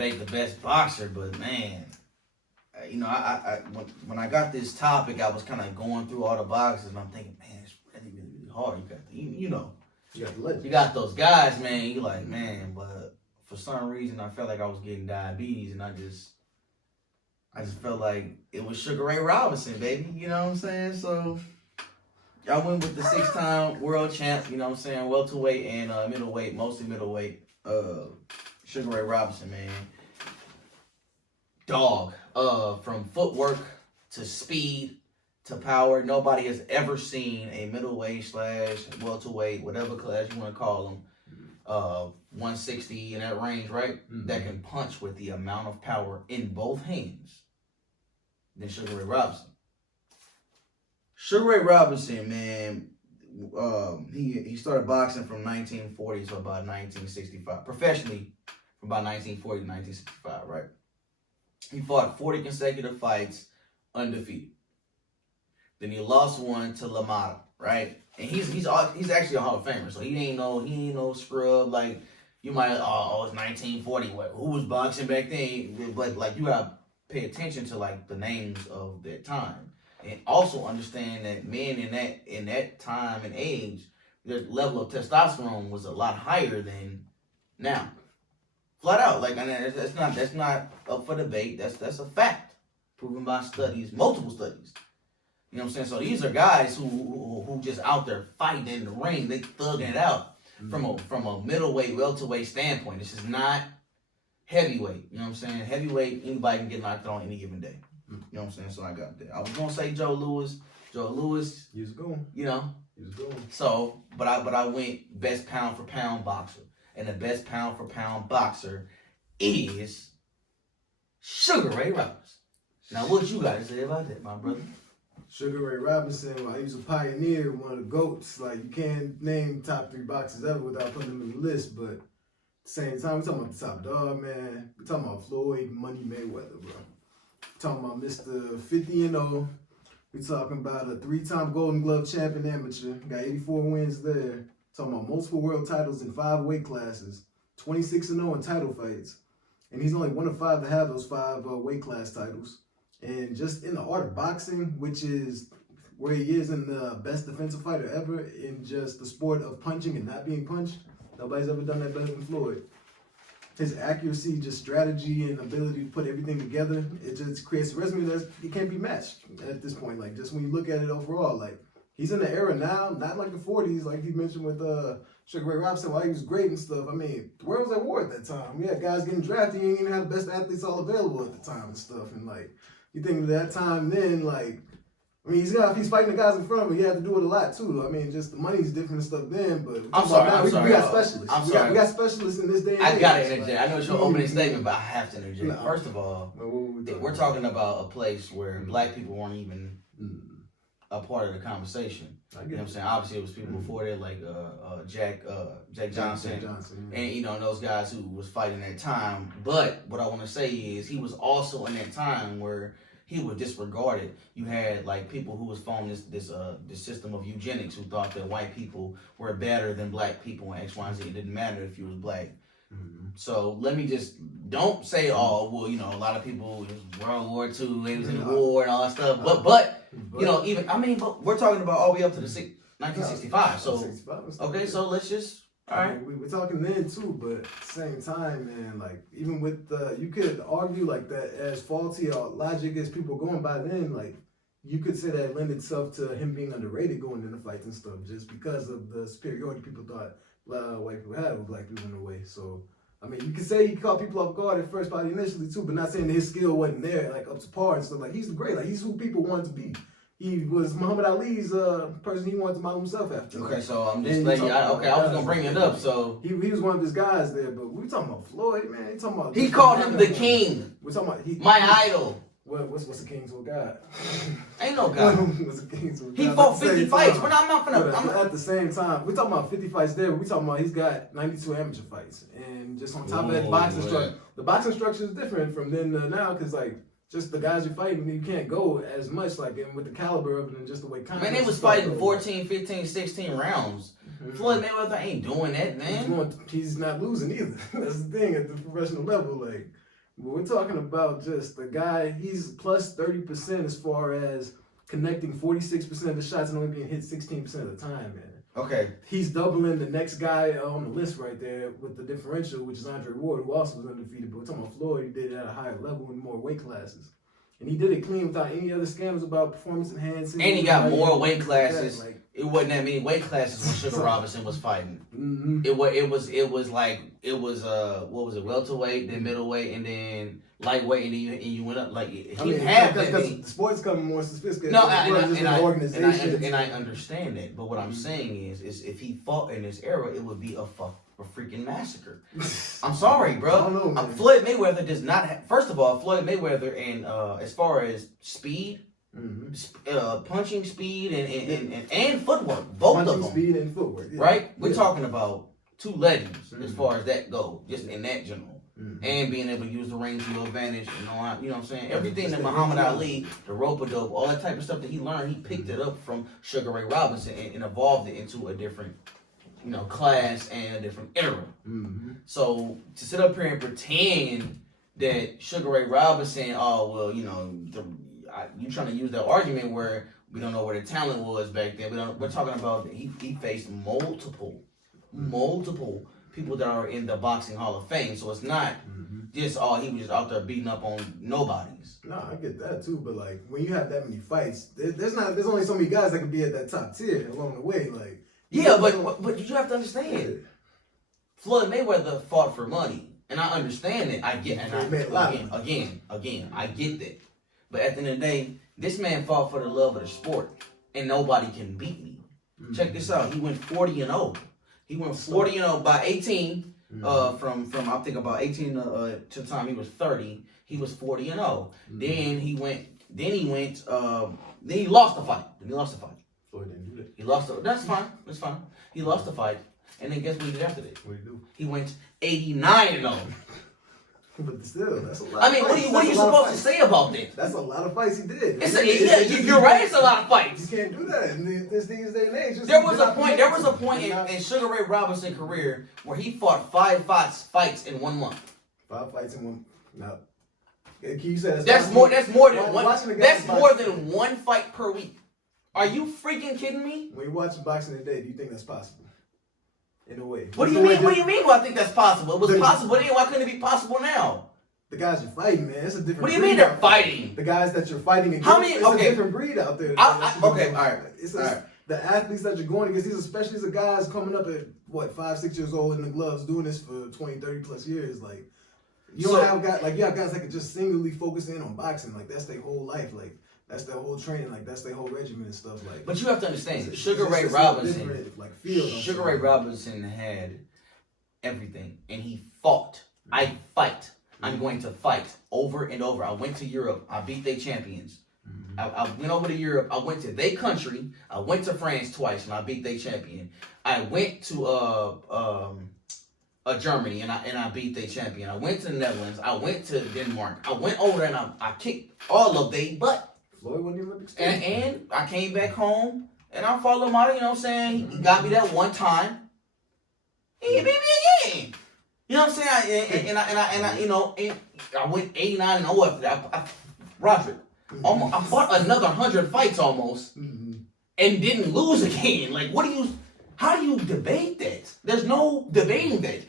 debate the best boxer, but man, when I got this topic, I was kind of going through all the boxers, and I'm thinking, man, it's really hard. You got you got the legends. You got those guys, man. You like, man, but for some reason, I felt like I was getting diabetes, and I just felt like it was Sugar Ray Robinson, baby. You know what I'm saying? So I went with the 6-time world champ. You know what I'm saying? Welterweight and middleweight, mostly middleweight. Sugar Ray Robinson, man. Dog. From footwork to speed to power, nobody has ever seen a middleweight / welterweight, whatever class you want to call them, 160 in that range, right? Mm-hmm. That can punch with the amount of power in both hands than Sugar Ray Robinson. Sugar Ray Robinson, man, he started boxing from 1940 to about 1965, professionally from about 1940 to 1965, right? He fought 40 consecutive fights undefeated. Then he lost one to LaMotta, right? And he's actually a Hall of Famer, so he ain't no scrub like you might. Oh, it's 1940. Who was boxing back then? But like you gotta pay attention to like the names of that time, and also understand that men in that time and age, their level of testosterone was a lot higher than now. Flat out, like, and that's not up for debate. That's a fact, proven by studies, multiple studies. You know what I'm saying? So these are guys who just out there fighting in the ring. They thugging it out from a middleweight, welterweight standpoint. This is not heavyweight. You know what I'm saying? Heavyweight, anybody can get knocked out on any given day. You know what I'm saying? So I got that. I was gonna say Joe Louis. He was going. You know. He was going. So, but I went best pound for pound boxer. And the best pound for pound boxer is Sugar Ray Robinson. Now, what you got to say about that, my brother? Sugar Ray Robinson, he was a pioneer, one of the GOATs. Like, you can't name top 3 boxers ever without putting them in the list. But at the same time, we're talking about the top dog, man. We're talking about Floyd Money Mayweather, bro. We're talking about Mr. 50-0. We're talking about a 3-time Golden Glove champion amateur. Got 84 wins there. Talking about multiple world titles in 5 weight classes, 26-0 in title fights, and he's only one of 5 to have those 5 weight class titles. And just in the art of boxing, which is where he is in the best defensive fighter ever in just the sport of punching and not being punched, nobody's ever done that better than Floyd. His accuracy, just strategy and ability to put everything together, it just creates a resume that it can't be matched at this point. Like, just when you look at it overall, like, he's in the era now, not like the 40s, like he mentioned with Sugar Ray Robinson, while he was great and stuff. I mean, the world was at war at that time. We had guys getting drafted. You didn't even have the best athletes all available at the time and stuff. And, like, you think of that time then, like, I mean, if he's fighting the guys in front of him, he had to do it a lot, too. I mean, just the money's different and stuff then, but I'm sorry. We got specialists. We got specialists in this day and age. I got to interject. I know it's your opening statement, but I have to interject. First of all, we're talking about a place where black people weren't even a part of the conversation. You know what I'm saying? Obviously, it was people before there like Jack Johnson, and you know those guys who was fighting at that time. But what I want to say is he was also in that time where he was disregarded. You had like people who was following this system of eugenics who thought that white people were better than black people and X, Y, and Z. It didn't matter if you was black. So let me just don't say, oh, well, you know, a lot of people, it was World War II, they was in the war and all that stuff. But you know, but we're talking about all the way up to the 1965. So okay, so let's just all right. We're talking then too, but at the same time, man, like even with you could argue like that as faulty or logic as people going by then, like you could say that lend itself to him being underrated going into fights and stuff just because of the superiority people thought white people had with black people in a way. So I mean, you could say he caught people off guard at first, probably initially too, but not saying that his skill wasn't there, like up to par and stuff. Like he's great, like he's who people wanted to be. He was Muhammad Ali's person he wanted to model himself after. Okay, so I'm just letting you. I was gonna bring it up. So he was one of his guys there, but we talking about Floyd, man. He called him the king. We're talking about my idol. What's the king to a god? Ain't no god. What's the king to a god? He fought 50 fights. I'm not gonna. At the same time, we're talking about 50 fights there. We're talking about he's got 92 amateur fights, and just on top of that, boxing structure. The boxing structure is different from then to now, because like just the guys you're fighting, you can't go as much like and with the caliber of it and just the way. Man, they was fighting 14, 15, 16 rounds. Floyd Mayweather ain't doing that, man. He's not losing either. That's the thing at the professional level, like. We're talking about just the guy. He's plus 30% as far as connecting 46% of the shots and only being hit 16% of the time, man. Okay. He's doubling the next guy on the list right there with the differential, which is Andre Ward, who also was undefeated. But we're talking about Floyd, he did it at a higher level in more weight classes. And he did it clean without any other scandals about performance enhancing. And he got more weight classes. Like, it wasn't that many weight classes when Sugar Robinson was fighting. mm-hmm. It was what was it, welterweight, then middleweight, and then lightweight, and then you went up like he had that. Because the sport's coming more sophisticated. No, and I understand that. But what I'm saying is if he fought in this era, it would be a freaking massacre. I'm sorry, bro. I don't know, man. Floyd Mayweather does not have, first of all, Floyd Mayweather and as far as speed, punching speed and footwork, both punching of them. Speed and footwork. Yeah. Right? We're talking about two legends as far as that goes, just in that general. And being able to use the ring to your advantage, you know what I'm saying? Everything that Muhammad Ali, the rope-a-dope, all that type of stuff that he learned, he picked it up from Sugar Ray Robinson and evolved it into a different, class and a different era. So to sit up here and pretend that Sugar Ray Robinson, you trying to use that argument where we don't know where the talent was back then. We're talking about he faced multiple people that are in the Boxing Hall of Fame. So it's not just he was just out there beating up on nobodies. No, I get that too. But like when you have that many fights, there's only so many guys that can be at that top tier along the way. Like but you have to understand, Floyd Mayweather fought for money, and I understand it. I get, and again, I get that. But at the end of the day, this man fought for the love of the sport, and nobody can beat me. Check this out. He went 40-0. He went 40-0 by 18. From I think about 18 to the time he was 30. He was 40-0. Then he lost the fight. Floyd didn't do that. He lost. That's fine. He lost the fight, and then guess what he did after that? What did he do? He went 89-0. But still, that's a lot. I mean, what are you supposed to say about that? That's a lot of fights he did. You're right. It's a lot of fights. You can't do that in this day and age. There was a point in Sugar Ray Robinson's career where he fought 5 fights in 1 month. 5 fights in 1. No. Can you say that's more than one fight per week. Are you freaking kidding me? When you're watching boxing today, do you think that's possible? In a way. What do you mean? What do you mean? Do I think that's possible? It was possible then. Why couldn't it be possible now? The guys you're fighting, man, it's a different. What do you mean they're fighting? The guys that you're fighting against. How many? It's a different breed out there. All right. The athletes that you're going against, especially the guys coming up at 5, 6 years old in the gloves, doing this for 20, 30 plus years. Like you have guys that can just singularly focus in on boxing. Like that's their whole life. Like that's their whole training. Like that's their whole regimen and stuff. Like. But you have to understand, Sugar Ray Robinson. Sugar Ray Robinson had everything, and he fought. I fight. I'm going to fight over and over. I went to Europe. I beat their champions. I went over to Europe. I went to their country. I went to France twice, and I beat their champion. I went to Germany, and I beat their champion. I went to the Netherlands. I went to Denmark. I went over there, and I kicked all of their butt. Floyd won the Olympics. And I came back home, and I followed him out. You know what I'm saying? He got me that one time. He beat me again. You know what I'm saying? And I went 89-0 after that. Roderick, I fought another 100 fights almost, and didn't lose again. Like, how do you debate that? There's no debating that.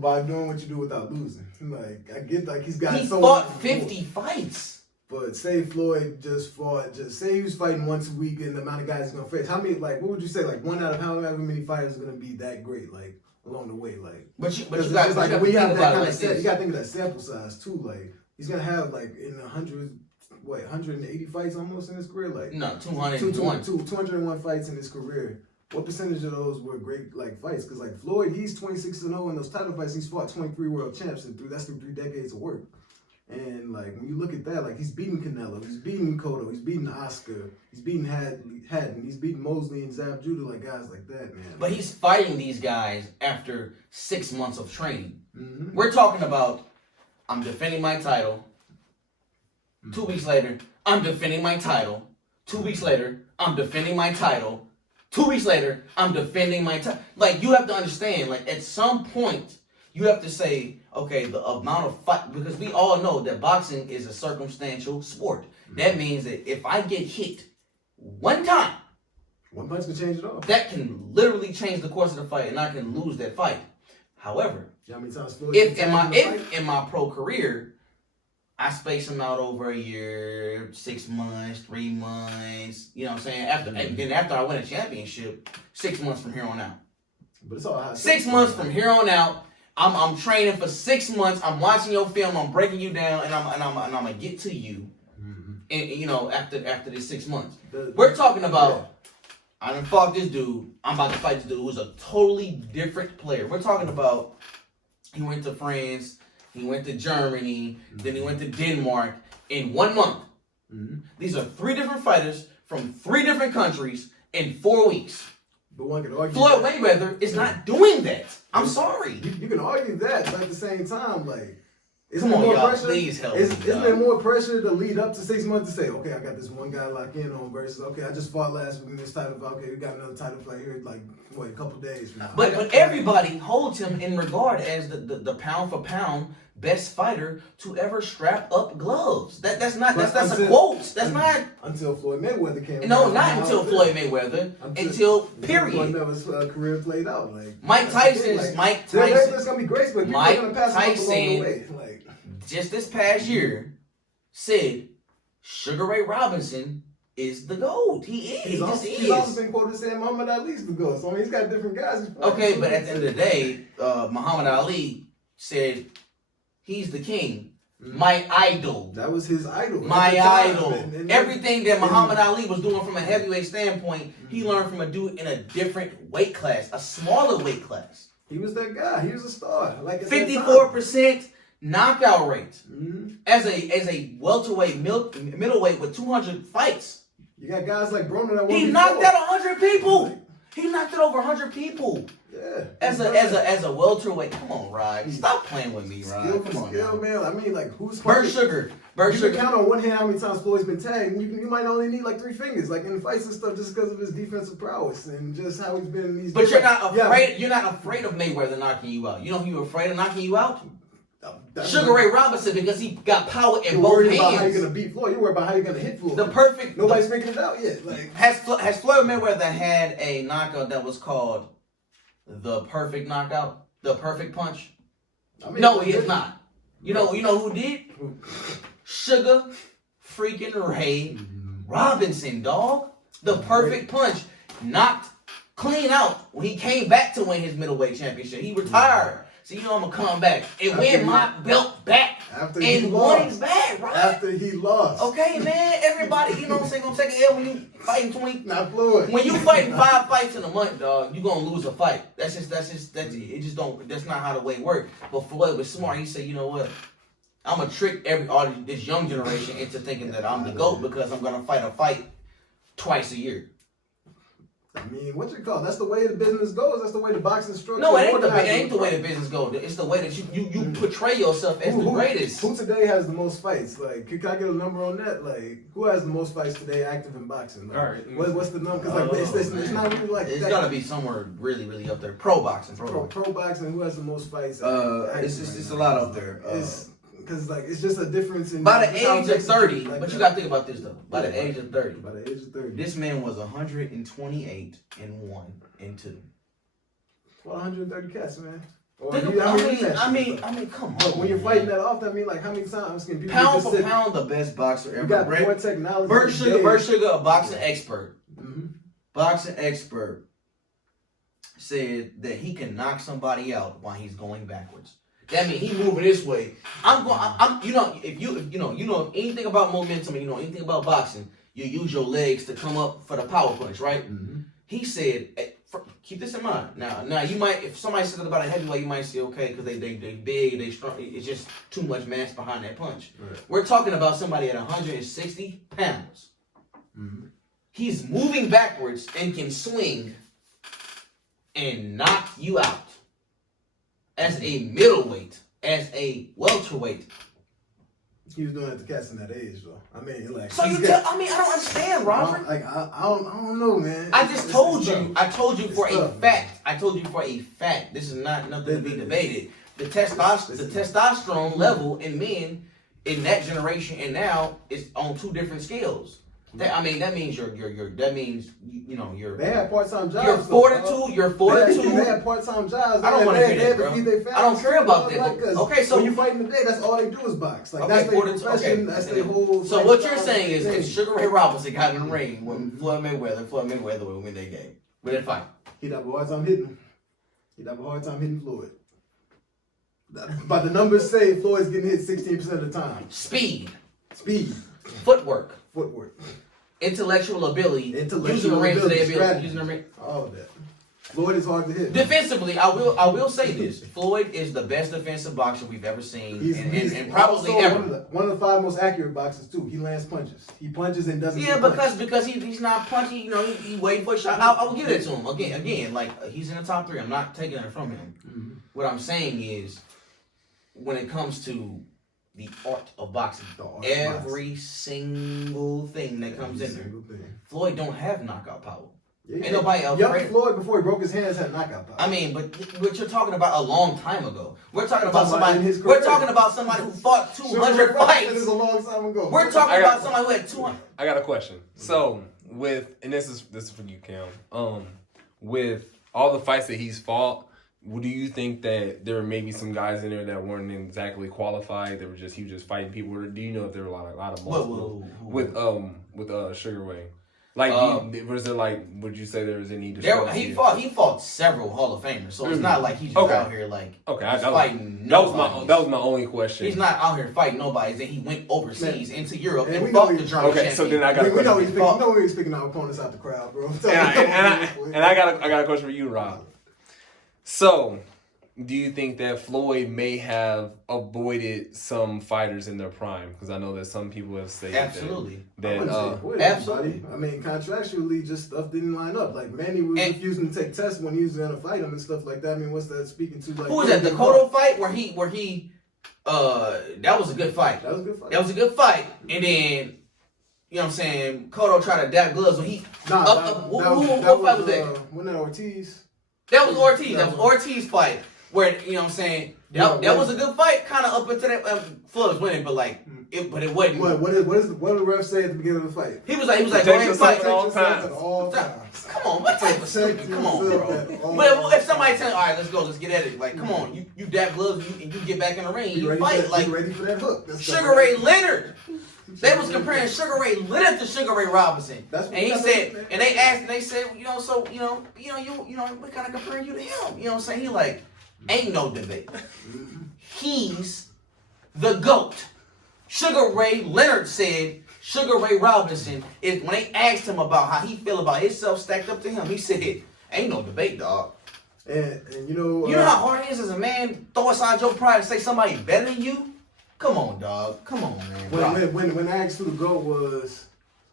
By doing what you do without losing. Like, I get, like, he's got he fought 50 fights. But say Floyd say he was fighting once a week and the amount of guys he's going to face. How many, like, what would you say? Like, one out of however many fighters is going to be that great, like, along the way? Like, but you got to when you have that kind of set, you got to think of that sample size, too. Like, he's going to have, like, in 180 fights almost in his career? Like, no, 201. 201 fights in his career. What percentage of those were great, like, fights? Because, like, Floyd, he's 26-0 in those title fights. He's fought 23 world champs, and that's through 3 decades of work. And, like, when you look at that, like, he's beating Canelo, he's beating Cotto, he's beating Oscar, he's beating Haddon, he's beating Mosley and Zab Judah, like, guys like that, man. But he's fighting these guys after 6 months of training. We're talking about, I'm defending my title. 2 weeks later, I'm defending my title. 2 weeks later, I'm defending my title. 2 weeks later, I'm defending my title. Like, you have to understand, like, at some point, You have to say, okay, the amount of fight, because we all know that boxing is a circumstantial sport. That means that if I get hit one time, one punch can change it all. that can literally change the course of the fight, and I can lose that fight. However, You know how many times Floyd if been in my tagged in the if in my pro career, I space them out over a year, 6 months, 3 months. You know what I'm saying? After I win a championship, 6 months from here on out. But it's all how 6 months from here on out, I'm training for 6 months. I'm watching your film. I'm breaking you down, and I'm gonna get to you. And you know, after this 6 months, we're talking about. I done fought this dude. I'm about to fight this dude who's a totally different player. We're talking about he went to France, he went to Germany, then he went to Denmark in 1 month. These are 3 different fighters from 3 different countries in 4 weeks. But one can argue Floyd Mayweather is not doing that. I'm sorry. You can argue that, but at the same time, like, Come on, y'all, please help me, Isn't dog. there more pressure to lead up to 6 months to say, okay, I got this one guy locked in on versus, okay, I just fought last week in this title fight, okay, we got another title fight here, like, what, a couple days from now. But everybody holds him in regard as the pound for pound best fighter to ever strap up gloves. That's a quote. That's not until Floyd Mayweather came. No, not until Floyd Mayweather. Until period. Floyd Mayweather's career played out. Like Mike Tyson. It's gonna be great, but people are gonna pass him up along the way. Like just this past year said Sugar Ray Robinson is the GOAT. He is. He's also been quoted saying Muhammad Ali's the GOAT. So I mean, he's got different guys. Okay, but at the end of the day, Muhammad Ali said he's the king. My idol. That was his idol. My idol. Everything that Muhammad Ali was doing from a heavyweight standpoint, he learned from a dude in a different weight class, a smaller weight class. He was that guy. He was a star. Like 54% knockout rate. As a welterweight, middleweight with 200 fights. You got guys like Broner that he knocked out 100 people. He knocked out over 100 people. Yeah. As a welterweight, come on, Rod. Stop playing with me, Rod. Come on, skill, man. I mean, like who's Burt Sugar? You can count on one hand how many times Floyd's been tagged, and you might only need like 3 fingers, like in fights and stuff, just because of his defensive prowess and just how he's been in these. But you're not afraid. Yeah. You're not afraid of Mayweather knocking you out. You know who you're afraid of knocking you out? Sugar Ray Robinson, because he got power in both hands. You're worried about how you're gonna beat Floyd. You're worried about how you're gonna hit Floyd. Nobody's figured it out yet. Like has Floyd Mayweather had a knockout that was called the perfect knockout, the perfect punch? I mean, no, he has not. You know who did? Sugar freaking Ray Robinson, dog. The perfect punch, knocked clean out when he came back to win his middleweight championship. He retired. So I'm gonna come back and win my belt back and won his back, right? After he lost. Okay, man. Everybody, you know what I'm saying, gonna take an L when you fighting 20. Not Floyd. When you fighting 5 fights in a month, dog, you gonna lose a fight. That's it. Just don't. That's not how the way it works. But Floyd was smart. He said, you know what? I'm gonna trick all this young generation into thinking that I'm the GOAT because I'm gonna fight a fight twice a year. I mean, what you call? That's the way the business goes. That's the way the boxing structure. No, it ain't the way the business goes. It's the way that you portray yourself as the greatest. Who today has the most fights? Like, can I get a number on that? Like, who has the most fights today active in boxing? Like, all right. What's the number? Because like, it's not really like. It's gotta be somewhere really, really up there. Pro boxing. Pro boxing. Who has the most fights? It's a lot up there. Because like it's just a difference in by the age of 30. But you gotta think about this though. By the age of 30. By the age of 30. This man was 128 and 1 and 2. Well, 130 cats, man. I mean, come on. But when you're fighting that off, I mean, like how many times can people pound for pound the best boxer ever? You got more technology. Burt Sugar, a boxing expert. Boxing expert said that he can knock somebody out while he's going backwards. That means he moving this way. If you know anything about momentum and you know anything about boxing, you use your legs to come up for the power punch, right? He said, keep this in mind. Now you might, if somebody says about a heavyweight, you might say, okay, because they big, they strong. It's just too much mass behind that punch. Right. We're talking about somebody at 160 pounds. He's moving backwards and can swing and knock you out. As a middleweight, as a welterweight. He was doing it to cats in that age, though. I mean, like. So I don't understand, Robert. I don't know, man. I told you for a fact. I told you for a fact. This is not nothing to be debated. the testosterone level in men in that generation and now is on two different scales. That means you're They had part-time jobs. You're 42. You're 42. They had part-time jobs. I don't want to hear that, bro. I don't care about that. Okay, so when you fighting today, that's all they do is box. Like okay, that's their profession. That's their whole. So what you're saying is, if Sugar Ray Robinson got in the ring with Floyd Mayweather would win that game. With that fight. He'd have a hard time hitting. Floyd. But the numbers say Floyd's getting hit 16% of the time. Speed. Footwork. Intellectual ability. Using the ring to their ability. Using the ring. All of that. Floyd is hard to hit. Defensively, I will say this: Floyd is the best defensive boxer we've ever seen, and probably ever. One of the 5 most accurate boxers too. He lands punches. He punches and doesn't. Yeah, because he's not punching. You know, he waiting for a shot. I will give it to him again. Like he's in the top 3. I'm not taking it from him. Mm-hmm. What I'm saying is, when it comes to the art of boxing, every single thing that comes in there, Floyd don't have knockout power. Yeah, ain't nobody else. Young Floyd, before he broke his hands, had knockout power. I mean, but you're talking about a long time ago. We're talking about somebody. We're talking about somebody who fought 200 fights. This is a long time ago. We're talking about somebody who had 200. I got a question. So this is for you, Cam. With all the fights that he's fought, do you think that there were maybe some guys in there that weren't exactly qualified? He was just fighting people. Or do you know if there were a lot of multiple with Sugar Ray? Like, was there would you say there was any discrepancy? He fought several Hall of Famers, so it's not like he's just out here fighting nobody. That was my only question. He's not out here fighting nobody. Then he went overseas into Europe and fought the German champion. So then I got a question. We know he's picking our opponents out the crowd, bro. And I got a question for you, Rob. So, do you think that Floyd may have avoided some fighters in their prime? Because I know that some people have said absolutely. Absolutely. I mean, contractually, just stuff didn't line up. Like Manny was refusing to take tests when he was going to fight him and stuff like that. I mean, what's that speaking to? Like, who was that? The Cotto fight where he that was a good fight. That was a good fight. And then, you know what I'm saying, Cotto tried to dab gloves when he. What fight was that? Wasn't that Ortiz? That was Ortiz. That was Ortiz fight. Where, you know what I'm saying, that was a good fight, kind of up until that Floyd was winning, but it wasn't. What did the ref say at the beginning of the fight? He was like, go ahead and fight. At all times. Come on, what type of stupid? Come on, bro. But if somebody tell you, all right, let's get at it. Like, come on, you dab gloves and you get back in the ring, you fight. Like, ready for that hook. Sugar Ray Leonard. They was comparing Sugar Ray Leonard to Sugar Ray Robinson, and he said, and they asked, and they said, we kind of comparing you to him. You know what I'm saying? He like. Ain't no debate. He's the GOAT. Sugar Ray Leonard said Sugar Ray Robinson is when they asked him about how he feel about himself stacked up to him, he said, ain't no debate, dog. And you know how hard it is as a man throw aside your pride and say somebody better than you? Come on, dog. Come on, man. When I asked who the GOAT was,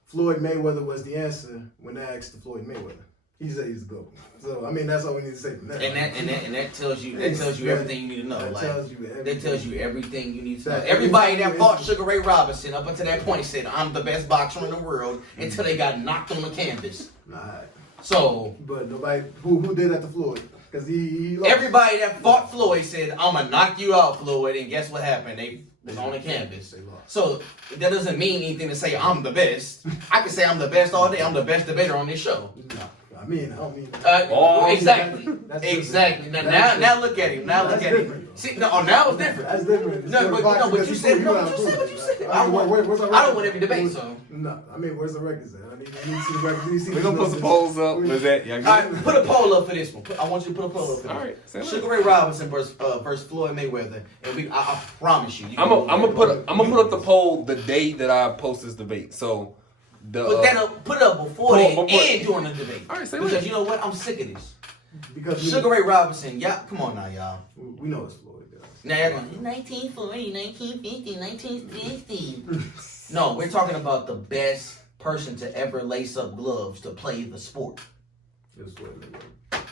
Floyd Mayweather was the answer when I asked the Floyd Mayweather. He said he's the GOAT. So I mean that's all we need to say from that. And that tells you everything you need to know. That tells you everything you need to know. Everybody that fought Sugar Ray Robinson up until that point said I'm the best boxer in the world until they got knocked on the canvas. Right. So but nobody who did that to Floyd? Because he lost. Everybody that fought Floyd said I'ma knock you out, Floyd, and guess what happened? They was on the canvas. They lost. So that doesn't mean anything to say I'm the best. I can say I'm the best all day. I'm the best debater on this show. No. I don't mean exactly. Exactly. Now look at him. Now look at him. See, now it's different. That's different. But you said what you said. I don't want every debate, so. No, I mean, where's the records at? I need to see the records. We're going to put some polls up. All right, put a poll up for this one. I want you to put a poll up for this one. All right. Sugar Ray Robinson versus Floyd Mayweather. And I promise you. I'm gonna put up the poll the day that I post this debate. So. Put it up before and during the debate. All right, because you know what? I'm sick of this. Because Sugar Ray Robinson, come on now, y'all. We know it's Floyd. Now y'all going 1940, 1950, 1960. No, we're talking about the best person to ever lace up gloves to play the sport. It's Floyd Mayweather.